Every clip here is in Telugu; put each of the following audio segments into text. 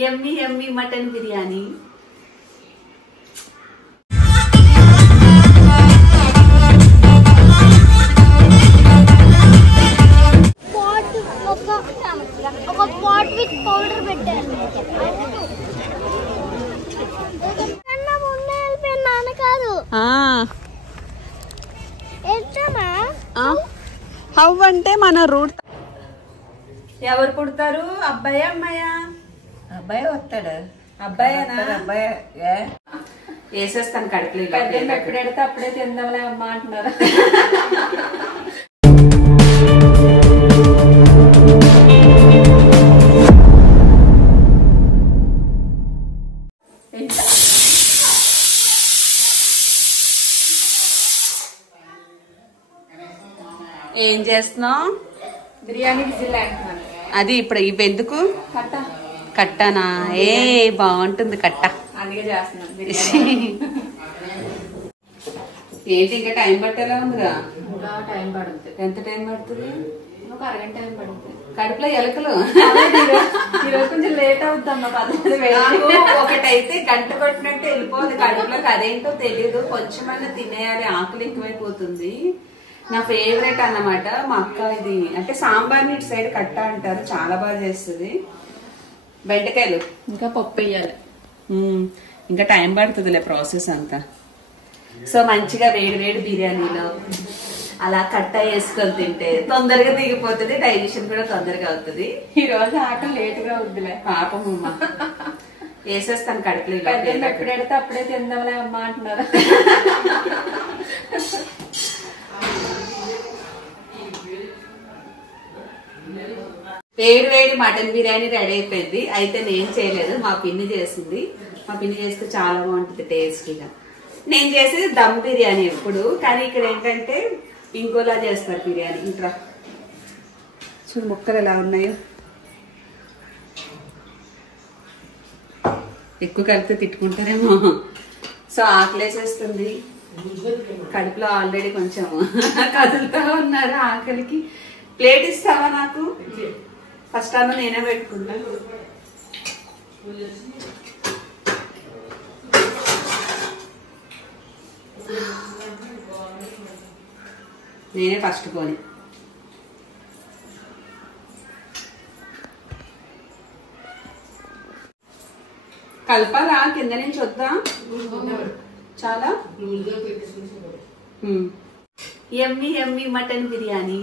యమ్మీ యమ్మీ మటన్ బిర్యానీ. ఒక పాట్ విత్ పౌడర్ పెట్టారు. నాన్న కాదు హౌ అంటే మన రూట్. ఎవరు పుడతారు? అబ్బాయి అమ్మాయా? అబ్బాయి వస్తాడు. అబ్బాయేనా? అబ్బాయి వేసేస్తాను కడుపులో. ఎప్పుడు పెడితే అప్పుడే తిందాంలే అమ్మ అంటున్నారు. ఏం చేస్తున్నావు? బిర్యానీ విజిల్ అంటున్నాను. అది ఇప్పుడు ఇవి ఎందుకు? కట్టానా? ఏ బాగుంటుంది కట్ట. అందుకే చేస్తున్నాను. ఏంటి ఇంకా టైం పట్టేలా ఉందిగా? ఇంకా టైం పడుతుంది. ఎంత టైం పడుతుంది? ఒక అరగంట టైం పడుతుంది. కడుపులో ఎలకలు. ఈరోజు కొంచెం లేట్ అవుతాం. ఒకటైతే గంట కొట్టినట్టు వెళ్ళిపోదు కడుపులోకి. అదేంటో తెలీదు. కొంచెమన్నా తినేయాలి, ఆకలి ఎక్కువైపోతుంది. నా ఫేవరెట్ అన్నమాట మా అక్క. ఇది అంటే సాంబార్ ఇటు సైడ్ కట్ట అంటారు, చాలా బాగా చేస్తుంది. బెండకాయలు ఇంకా పప్పు వేయాలి. ఇంకా టైం పడుతుందిలే ప్రాసెస్ అంతా. సో మంచిగా వేడి వేడి బిర్యానీలో అలా కట్ట వేసుకొని తింటే తొందరగా దిగిపోతుంది, డైజెషన్ కూడా తొందరగా అవుతుంది. ఈ రోజు ఆకలి లేట్ గా వద్దులే. పాపం అమ్మ వేసేస్తాను కడుపులో. ఎప్పుడు పెడితే అప్పుడే తిందాంలే అమ్మ అంటున్నారు. వేడి వేడి మటన్ బిర్యానీ రెడీ అయిపోయింది. అయితే నేను చేయలేదు, మా పిన్ని చేసింది. మా పిన్ని చేస్తే చాలా బాగుంటుంది టేస్టీగా. నేను చేసేది దమ్ బిర్యానీ ఎప్పుడు, కానీ ఇక్కడ ఏంటంటే ఇంకోలా చేస్తారు బిర్యానీ. ఇంకా చూడు ముక్కలు ఎలా ఉన్నాయో. ఎక్కువ కలిపితే తిట్టుకుంటారేమో. సో ఆకలేసేస్తుంది, కడుపులో ఆల్రెడీ కొంచెం కదులుతా ఉన్నారు ఆకలికి. ప్లేట్ ఇస్తావా నాకు? ఫస్ట్ అన్న నేనే పెట్టుకుంటా. నేనే ఫస్ట్ పోని. కలపాలా? కింద నుంచి వద్దా? చాలా యమ్మీ యమ్మీ మటన్ బిర్యానీ.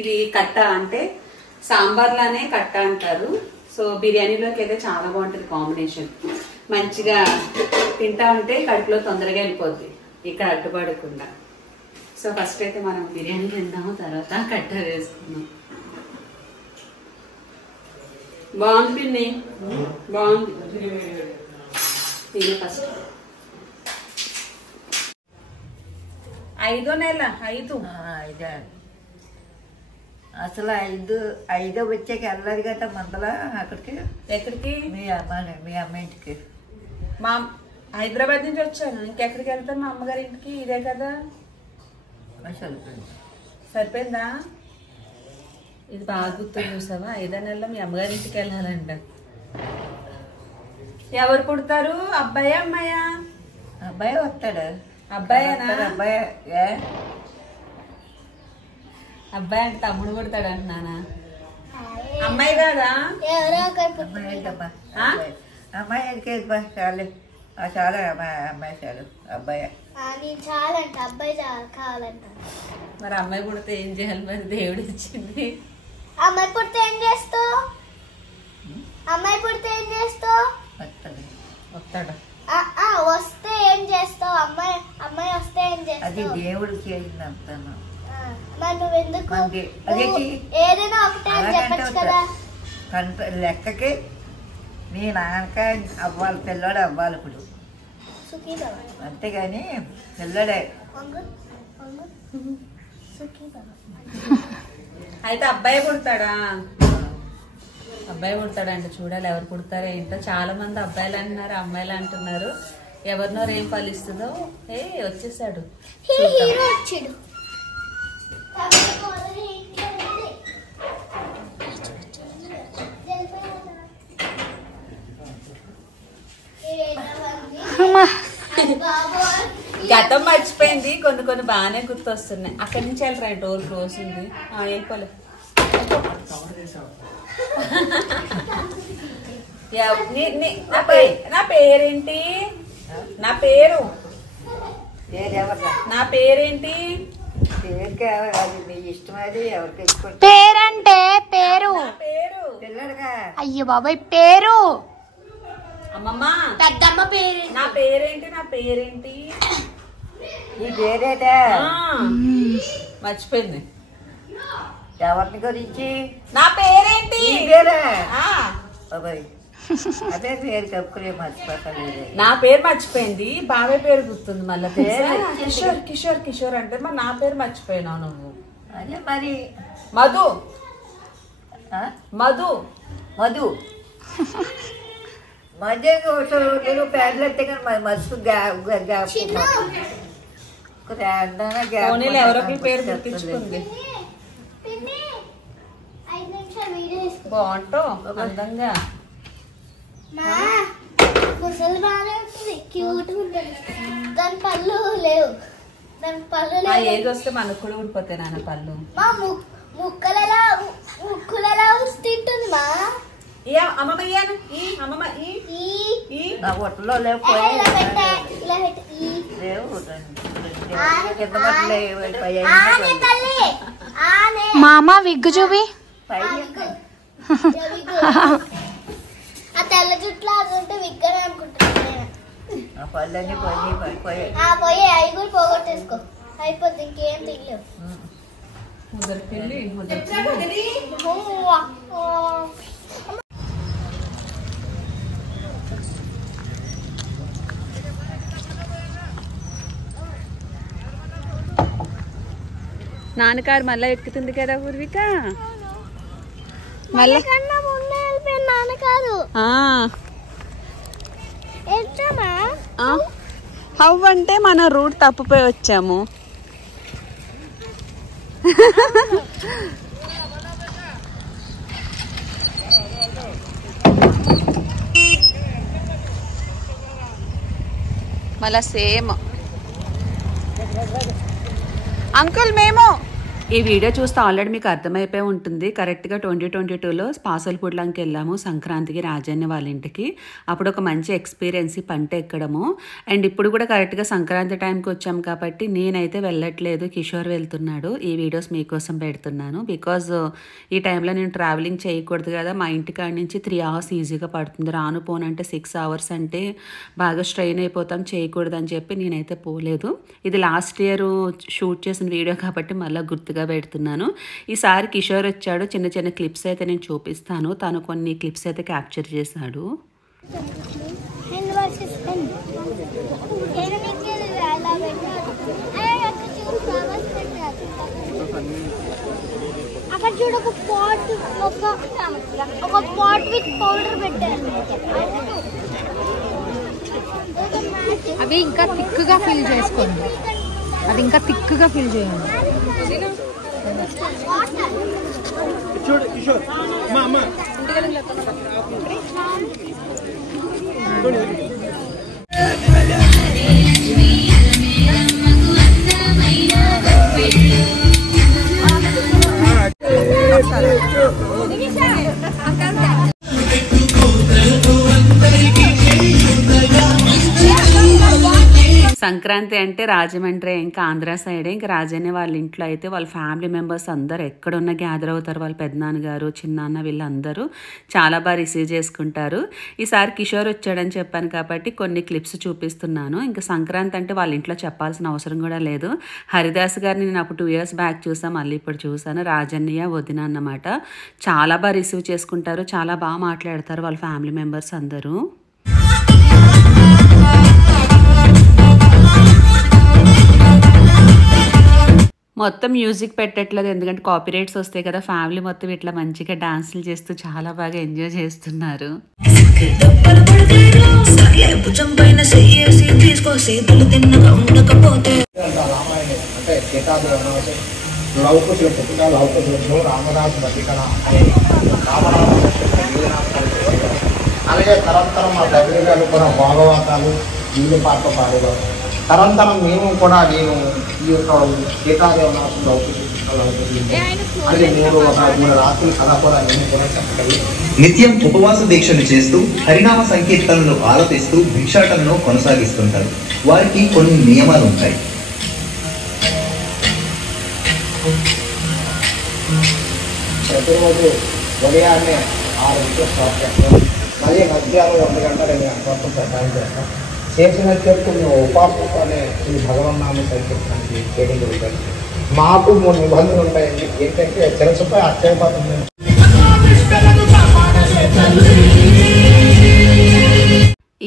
ఇది కట్ట అంటే సాంబార్ లానే కట్ట అంటారు. సో బిర్యానీలోకి అయితే చాలా బాగుంటుంది కాంబినేషన్. మంచిగా తింటా ఉంటే కడుపులో తొందరగా వెళ్ళిపోద్ది ఇక్కడ అడ్డుపడకుండా. సో ఫస్ట్ అయితే మనం బిర్యానీ తిందాము, తర్వాత కట్ట వేసుకుందాం. బాగుంది పిన్ని, బాగుంది. ఫస్ట్ 5వ నెల 5 అసలు 5 వచ్చాక వెళ్ళాలి కదా మందలా అక్కడికి. ఎక్కడికి? మీ అమ్మ ఇంటికి. మా హైదరాబాద్ నుంచి వచ్చాను. ఇంకెక్కడికి వెళ్తాను? మా అమ్మగారి ఇంటికి. ఇదే కదా సరిపోయిందా? ఇది బాగా గుర్తు చూసావా? 5వ నెలలో మీ అమ్మగారి ఇంటికి వెళ్ళాలంట. ఎవరు పుడతారు? అబ్బాయి అమ్మాయా? అబ్బాయి వస్తాడు. అబ్బాయేనా? అబ్బాయి అబ్బాయి అంటే తమ్ముడు పుడతాడు అంటున్నానా? అమ్మాయి కాదా? అమ్మాయి వెళ్ళిపోయి చాలు. చాలా అమ్మాయి చాలు. అబ్బాయి చాలంట. అబ్బాయి కావాలంట. మరి అమ్మాయి పుడితే ఏం చేయాలి? మరి దేవుడు ఇచ్చింది. అమ్మాయి పుడితే ఏం చేస్తావు? అమ్మాయి పుడితే ఏం చేస్తావు? వస్తాడా? వస్తే ఏం చేస్తావు? అమ్మాయి వస్తే ఏం చేస్తావు? అది దేవుడు చేసింది అంతాను. మరి నువ్వెందుకు ఏదైనా ఒకటే చెప్పచ్చు కదా. లెక్కకి నీ నాన్నక అవ్వాలి, పిల్లోడు అవ్వాలి ఇప్పుడు. అంతేగాని పిల్లడే. అయితే అబ్బాయి పుడతాడా? అబ్బాయి పుడతాడంటే చూడాలి ఎవరు పుడతారో ఏంటో. చాలా మంది అబ్బాయిలు అంటున్నారు, అమ్మాయిలు అంటున్నారు. ఎవరినో ఏం ఫలిస్తుందో. వచ్చేసాడు. మొత్తం మర్చిపోయింది, కొన్ని కొన్ని బాగానే గుర్తొస్తున్నాయి. అక్కడి నుంచి వెళ్ళరా, డోర్ క్లోజ్ ఉంది. వెళ్ళిపోలే. నా పేరేంటి? నా పేరు నా పేరేంటి? పేరంటే పేరు. అయ్యో బాబాయ్ పేరు. అమ్మమ్మ పెద్దమ్మ పేరు. నా పేరేంటి? నా పేరేంటి? ఈ పేరేటా మర్చిపోయింది. ఎవరిని గురించి? నా పేరేంటి? పేరా బాబాయ్? అదే పేరు కప్పుకునే మర్చిపోతాను. నా పేరు మర్చిపోయింది, బాబాయ్ పేరు గుర్తుంది. మళ్ళీ కిషోర్ కిషోర్ కిషోర్ అంటే మరి నా పేరు మర్చిపోయినావు నువ్వు. అదే మరి మధు మధు మధు మధ్య నేను ప్యాడ్లు ఎత్తే కానీ మరి మస్తు ఎవరో పేరు గుర్తించుకుంది. బాగుంటావు అందంగా. ముసలి బాగానే ఉంటుంది, క్యూట్ ఉంటుంది. దాని పళ్ళు లేవు, దాని పళ్ళు ఆ లేవు. ఏజ్ వస్తే మనకు కూడా ఊడిపోతాయి నాన్న పళ్ళు. మా ముక్కలలో ముక్కులలో తింటుంది మా. అమ్మమ్మ ఇయ్యాను. అమ్మమ్మ నా ఒట్లో లేవు మామ విగ్గు చూపి. ఆ తెల్ల జుట్లు అదంటే విగ్గని అనుకుంటున్నాను. పోయి అవి కూడా పోగొట్టేసుకో, అయిపోద్ది. ఇంకేం తినలేవు. నాన్నగారు మళ్ళా ఎక్కుతుంది కదా పూర్విక. మళ్ళీ కన్నా ముందే వెళ్ళిపోయాను నాన్నగారు. హౌ అంటే మనం రూట్ తప్పిపోయి వచ్చాము. మళ్ళా సేమ్ అంకుల్ మేము. ఈ వీడియో చూస్తే ఆల్రెడీ మీకు అర్థమైపోయి ఉంటుంది. కరెక్ట్గా 2022లో పాసలపూడిలోకి వెళ్ళాము సంక్రాంతికి రాజన్న వాళ్ళ ఇంటికి. అప్పుడు ఒక మంచి ఎక్స్పీరియన్స్ పంట ఎక్కడము. అండ్ ఇప్పుడు కూడా కరెక్ట్గా సంక్రాంతి టైంకి వచ్చాము కాబట్టి నేనైతే వెళ్ళట్లేదు, కిషోర్ వెళ్తున్నాడు. ఈ వీడియోస్ మీకోసం పెడుతున్నాను. బికాజ్ ఈ టైంలో నేను ట్రావెలింగ్ చేయకూడదు కదా. మా ఇంటికాడ నుంచి 3 hours ఈజీగా పడుతుంది. రాను పోనంటే 6 hours అంటే బాగా స్ట్రెయిన్ అయిపోతాం, చేయకూడదు అని చెప్పి నేనైతే పోలేదు. ఇది లాస్ట్ ఇయర్ షూట్ చేసిన వీడియో కాబట్టి మళ్ళీ గుర్తుగా పెడుతున్నాను. ఈసారి కిషోర్ వచ్చాడు. చిన్న చిన్న క్లిప్స్ అయితే నేను చూపిస్తాను. తను కొన్ని క్లిప్స్ అయితే క్యాప్చర్ చేశాడు. అక్కడ చూడు ఒక పాట్ విత్ పౌడర్ పెట్టారు. అవి ఇంకా థిక్గా ఫిల్ చేసుకోండి. అది ఇంకా థిక్గా ఫిల్ చేయండి. సంక్రాంతి అంటే రాజమండ్రి, ఇంకా ఆంధ్ర సైడే. ఇంకా రాజన్న వాళ్ళ ఇంట్లో అయితే వాళ్ళ ఫ్యామిలీ మెంబర్స్ అందరూ ఎక్కడున్న గ్యాదర్ అవుతారు. వాళ్ళ పెద్దనాన్నగారు, చిన్నాన్న వీళ్ళందరూ చాలా బాగా రిసీవ్ చేసుకుంటారు. ఈసారి కిషోర్ వచ్చాడని చెప్పాను కాబట్టి కొన్ని క్లిప్స్ చూపిస్తున్నాను. ఇంకా సంక్రాంతి అంటే వాళ్ళ ఇంట్లో చెప్పాల్సిన అవసరం కూడా లేదు. హరిదాస్ గారిని నేను అప్పుడు 2 years బ్యాక్ చూసాను, మళ్ళీ ఇప్పుడు చూసాను. రాజన్నయ్య వదిన అన్నమాట. చాలా బాగా రిసీవ్ చేసుకుంటారు, చాలా బాగా మాట్లాడతారు వాళ్ళ ఫ్యామిలీ మెంబర్స్ అందరూ. మొత్తం మ్యూజిక్ పెట్టట్లేదు, ఎందుకంటే కాపీరైట్స్ వస్తాయి కదా. ఫ్యామిలీ మొత్తం ఇట్లా మంచిగా డాన్సులు చేస్తూ చాలా బాగా ఎంజాయ్ చేస్తున్నారు. అలాగే తరంతరం మా దగ్గర కూడా భాగవతాలు వీళ్ళు పాట పాడేవారు. తరంతరం మేము కూడా నేను ఈ యొక్క సీతాదేవనాథుడు అంటే 3 రాత్రులు కథ కూడా నేను కూడా చెప్పగలను. నిత్యం ఉపవాస దీక్షలు చేస్తూ హరినామ సంకీర్తనలు ఆలపిస్తూ భిక్షాటనను కొనసాగిస్తుంటారు. వారికి కొన్ని నియమాలు ఉంటాయి. ప్రతిరోజు ఉదయాన్నే 6 గంటలకు స్టార్ట్ చేస్తాం. మళ్ళీ మధ్యాహ్నం 1 గంట 2 గంటల వరకు ప్రచారం చేస్తాం. చేసిన చెట్టు మేము ఉపాసనతోనే ఈ భగవన్నామ సంకీర్తనకి చేయడం జరుగుతుంది. మాకు 3 నిబంధనలు ఉంటాయండి. ఏంటంటే చిరసపై అక్షయపాతం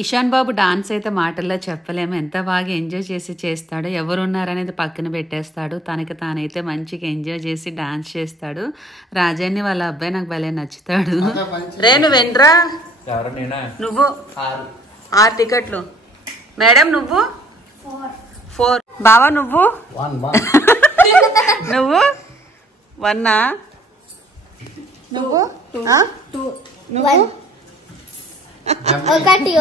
ఇషాన్ బాబు డాన్స్ అయితే మాటల్లో చెప్పలేము. ఎంత బాగా ఎంజాయ్ చేసి చేస్తాడు. ఎవరున్నారనేది పక్కన పెట్టేస్తాడు. తనకి తానైతే మంచిగా ఎంజాయ్ చేసి డాన్స్ చేస్తాడు. రాజాన్ని వాళ్ళ అబ్బాయి నాకు భలే నచ్చుతాడు. రే నువ్వు వెంట్రా, నువ్వు 6 టికెట్లు. మేడం నువ్వు 4. బావా నువ్వు 1 నువ్వు 1. నువ్వు 2. నువ్వు ఒకటి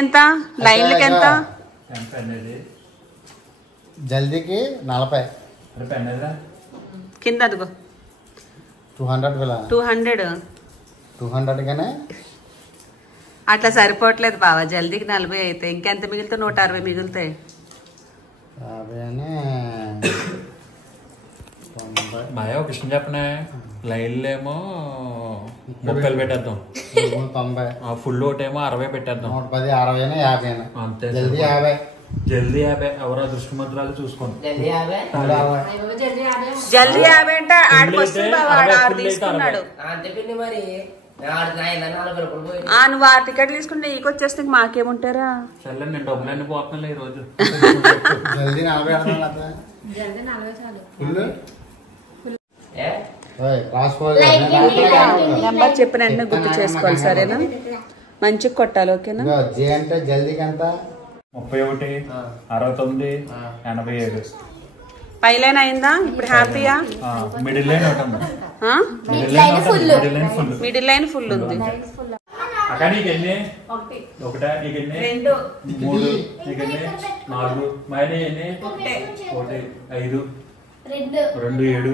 ఎంత లైన్లకి ఎంత? జల్దీకి 40 కింద అదిగో 200 200 గానే అట్లా సరిపోవట్లేదు బావా. జల్దీకి 40 అయితే ఇంకెంత మిగులుతాయి? 160 మిగులుతాయి. 50 అని మాయా ఒక విషయం చెప్పనే, లైన్లు ఏమో 30 పెట్టేద్దాం, 90 ఫుల్ ఒకటేమో 60 పెట్టేద్దాం, 110 60 అని 50 అని అంతే. జల్దీ 50 జల్దీ 50. ఎవరో దృష్టిమంతురాలు చూసుకోండి. జల్దీ 50 అంటే ఆడికి వస్తుంది బావా. ఆడు తీసుకున్నాడు. నువ్వు 6 టికెట్లు తీసుకుంటే నీకు వచ్చేస్తే మాకేముంటారా? సర్లే నేను డబ్బులన్నీ పోతున్నాను ఈ రోజు. జల్దీ 40 నెంబర్ చెప్పిన వెంటనే గుర్తు చేసుకోవాలి, సరేనా? మంచిగా కొట్టాలి, ఓకేనా? జే అంటే జల్దీకి ఎంత? 31 69 87. పైలైన్ అయిందా ఇప్పుడు? హ్యాపీయా? మిడిల్ లైన్ ఒకటి ఉంది. మిడిల్ లైన్ ఫుల్ ఉంది. అక్క నీకెన్ని? ఒకటా? నీకెన్ని? 2. 3. నీకెన్ని? 4. మైనే ఎన్ని? 1 5 2 7.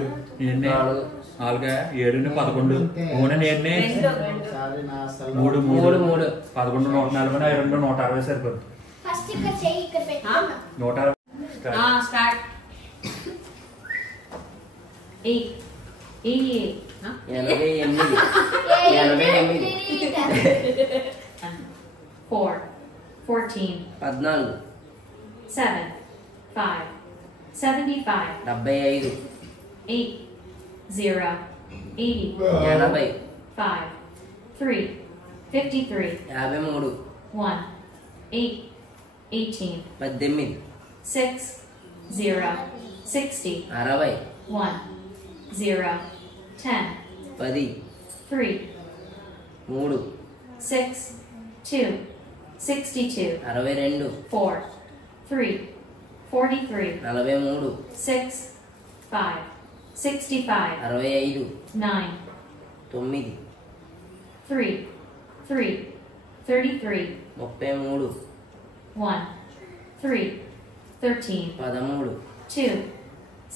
ఎన్ని? 4 7 11. 3 ఎన్ని? 3 11 140 2 160 సరిపోతుంది. 160. స్టార్ట్ 4 14 14 7 5 75 75 8 0 80 80 5 3 53 53 1 8 18 18 6 0 60 60 1 0 10 10 3 3 6 2 62 62 4 3 43 43 6 5 65 65 9 9 3 3 33 33 1 3 13 13 2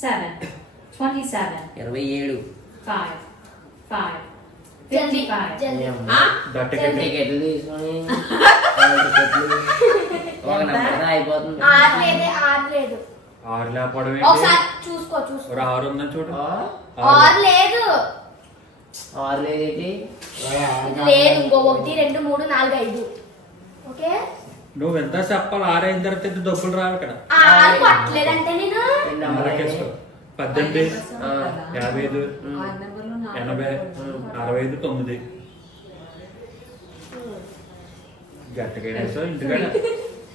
7 27 27 5 5 55 టికెట్లు తీసుకొని ఒక నెంబర్ అయిపోతుంది. 6 లేకపోవడం చూసుకో 6 ఉందని చూడు. 6 లేదు 6 లేదేంటి? లేదు, ఇంకో 1 2 3 4 5. ఓకే, నువ్వు ఎంత చెప్పాలి? 6 అయిన తర్వాత ఎంత డబ్బులు రావు ఇక్కడ. 6 పట్టలేదంటే నేను 18 55 80 65 9 గట్టిగా ఇంటికాడ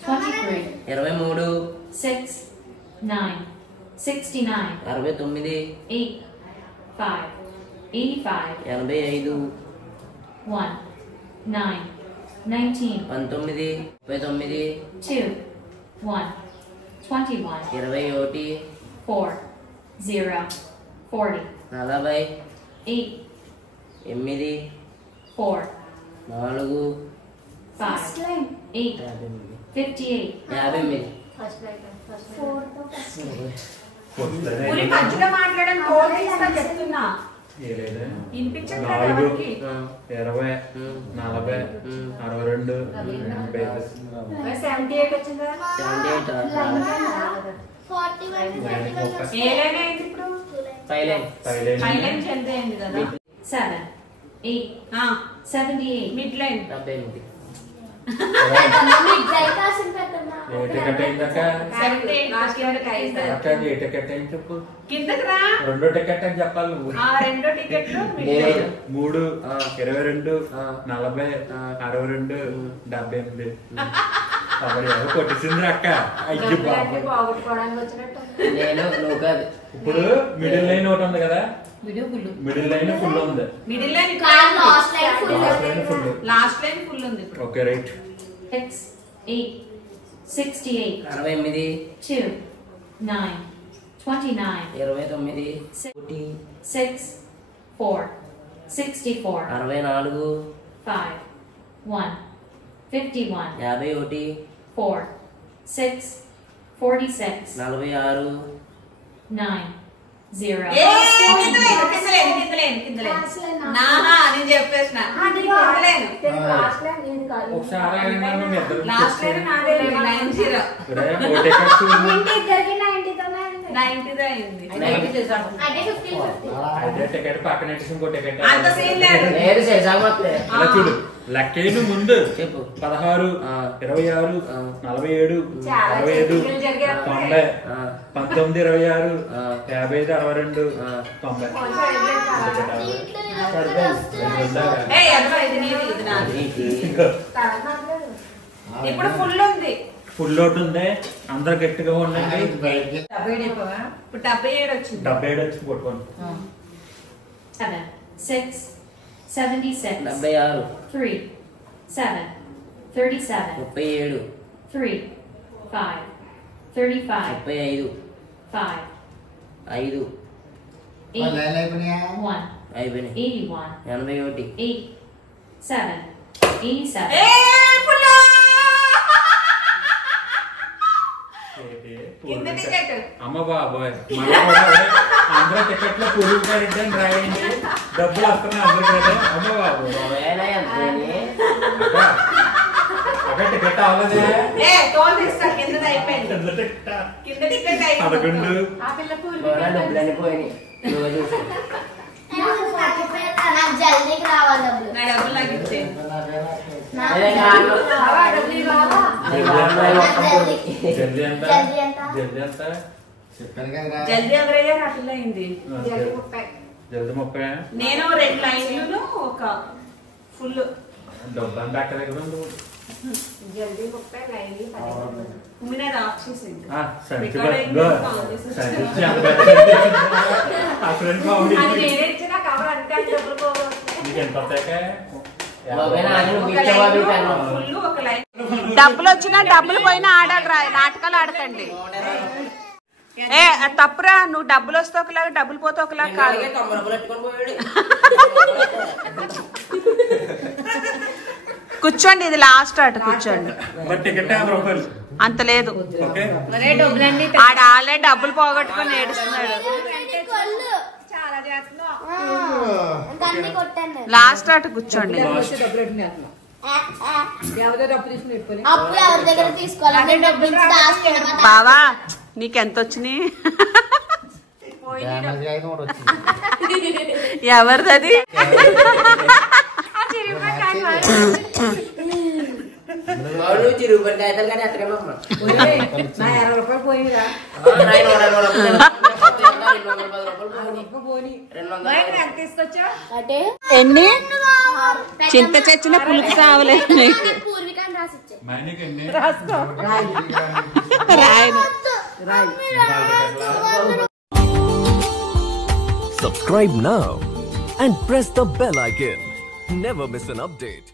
23 23 6 9 69 69 8 5 85 85 1 9 19 19 29 2 1 21 21 4 0 40 40 8 8 4 4 5, 8, 58, 58. మధ్యలో మాట్లాడని కోడ్ తీస్తా చెప్తున్నా. 4, 20, 40, 62, 78 వచ్చిందా? 7, 8, 78, మిడ్ లైన్. కిందకి రా. రెండో టికెట్ అని చెప్పాలి నువ్వు. రెండో టికెట్లు 3, 22, 40, 62, 78. అప్పుడు ఎవరు కొట్టేసింది అక్క. అయ్యి బాబు. ఇప్పుడు మిడిల్ లైన్ ఒకటి ఉంది కదా, మిడిల్ లైన్ ఫుల్ ఉంది. Middle line last line full ఉంది. Okay right. 6, 8, 68, 68, 2, 9, 29, 29, 6, 4, 64, 64, 5, 1, 51, 51, 4, 6, 46, 46, 9, 0. నేను చెప్పేసిన ఒకసారి లాస్ట్ లైన్ నాదే 90 90 అయింది. టికెట్ పక్కన ఇంకో టికెట్ అంత సీన్ లేదు. అలా చూడు లెక్కేను ముందు చెప్పు. 16, 26, 47, 65, 90, 19, 26, 55, 62, 90. ఇప్పుడు ఫుల్ ఉంది. ఫుల్ అవుట్ ఉంది. అందరు గట్టిగా ఉండండి. ఇప్పుడు 77 వచ్చింది. 77 వచ్చి కొట్టుకోండి. 7, 6, 76, 76, 3, 7, 37, 37, 3, 5, 35, 35, 5, 5, 8, 1, 81, 81, 8, 7, 87. అమ్మ బాబోయ్ అందరూ టికెట్ లో పురుగు అని రాయండి. డబ్బులు వస్తున్నాయి అందరికీ. అమ్మ బాబోయ్ అక్కడ టికెట్ అవ్వలేదే. 11. జల్దీకి రావాలి డబ్బులు. నా డబ్బులు నాకు ఇచ్చే. జల్దీ ఎవరయ్యారు అట్లా అయింది. జల్దీ 30. నేను 2 లైన్లు ఒక ఫుల్ డబ్బు అంటే అక్కడ దగ్గర ఉంది. జల్దీ 30 లైన్లు 10 ఉమ్మినది ఆఫ్ చేసింది. డబ్బులు వచ్చినా డబ్బులు పోయినా ఆడాలి రా. నాటకాలు ఆడకండి. తప్పురా. నువ్వు డబ్బులు వస్తే ఒకలాగా డబ్బులు పోతే ఒకలాగా కాదు. కూర్చోండి. ఇది లాస్ట్ ఆట. కూర్చోండి. అంత లేదు. ఆడ ఆల్రెడీ డబ్బులు పోగొట్టుకొని ఏడుస్తున్నాడు. లాస్ట్ ఆట. కూర్చోండి. బావా నీకెంత వచ్చినాయి? ఎవరిది? ఎన్ని చింత చచ్చిన పులుపు కావలేదు నీకు. Subscribe now and press the bell icon. Never miss an update.